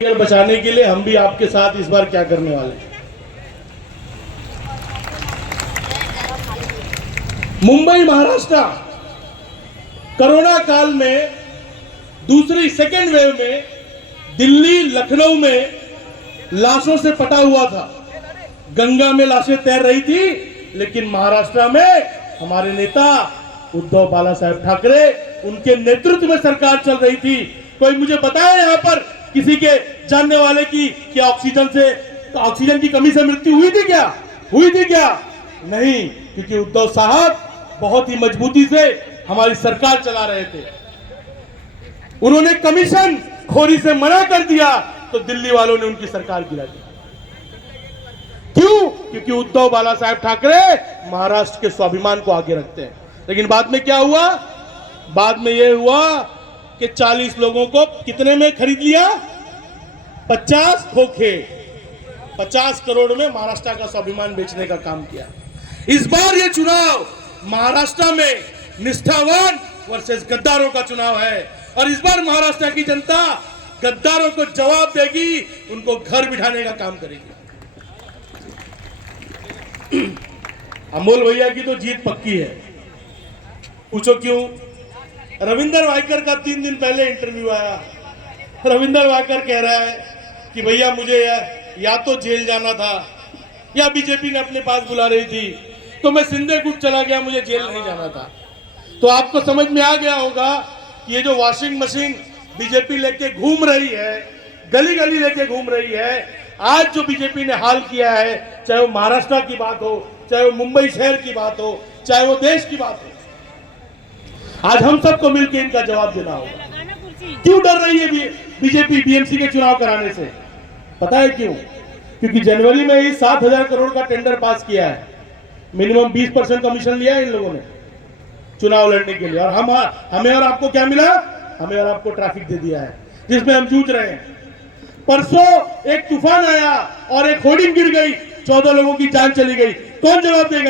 बचाने के लिए हम भी आपके साथ इस बार क्या करने वाले हैं। मुंबई महाराष्ट्र कोरोना काल में दूसरी सेकेंड वेव में दिल्ली लखनऊ में लाशों से पटा हुआ था। गंगा में लाशें तैर रही थी, लेकिन महाराष्ट्र में हमारे नेता उद्धव बाला साहेब ठाकरे उनके नेतृत्व में सरकार चल रही थी। कोई मुझे बताए यहाँ पर किसी के जानने वाले की क्या ऑक्सीजन की कमी से मृत्यु हुई थी क्या? नहीं, क्योंकि उद्धव साहब बहुत ही मजबूती से हमारी सरकार चला रहे थे। उन्होंने कमीशन खोरी से मना कर दिया तो दिल्ली वालों ने उनकी सरकार गिरा दी। क्यों? क्योंकि उद्धव बाला साहेब ठाकरे महाराष्ट्र के स्वाभिमान को आगे रखते हैं। लेकिन बाद में क्या हुआ? बाद में यह हुआ कि 40 लोगों को कितने में खरीद लिया? 50 खोखे, 50 करोड़ में महाराष्ट्र का स्वाभिमान बेचने का काम किया। इस बार ये चुनाव महाराष्ट्र में निष्ठावान वर्सेस गद्दारों का चुनाव है, और इस बार महाराष्ट्र की जनता गद्दारों को जवाब देगी, उनको घर बिठाने का काम करेगी। अमोल भैया की तो जीत पक्की है। पूछो क्यों? रविंदर वायकर का 3 दिन पहले इंटरव्यू आया। रविंदर वायकर कह रहा है कि भैया मुझे या तो जेल जाना था या बीजेपी ने अपने पास बुला रही थी, तो मैं सिंधे गुट चला गया, मुझे जेल नहीं जाना था। तो आपको समझ में आ गया होगा कि ये जो वॉशिंग मशीन बीजेपी लेके घूम रही है, गली गली लेके घूम रही है, आज जो बीजेपी ने हाल किया है, चाहे वो महाराष्ट्र की बात हो, चाहे वो मुंबई शहर की बात हो, चाहे वो देश की बात हो, आज हम सबको मिलकर इनका जवाब देना होगा। क्यों डर रही है बीजेपी बीएमसी के चुनाव कराने से? पता है क्यों? क्योंकि जनवरी में ही 7,000 करोड़ का टेंडर पास किया है। मिनिमम 20% कमीशन लिया है इन लोगों ने चुनाव लड़ने के लिए, और हमें और आपको क्या मिला? हमें और आपको ट्रैफिक दे दिया है, जिसमें हम जूझ रहे हैं। परसों एक तूफान आया और एक होर्डिंग गिर गई, 14 लोगों की जान चली गई। कौन जवाब देगा?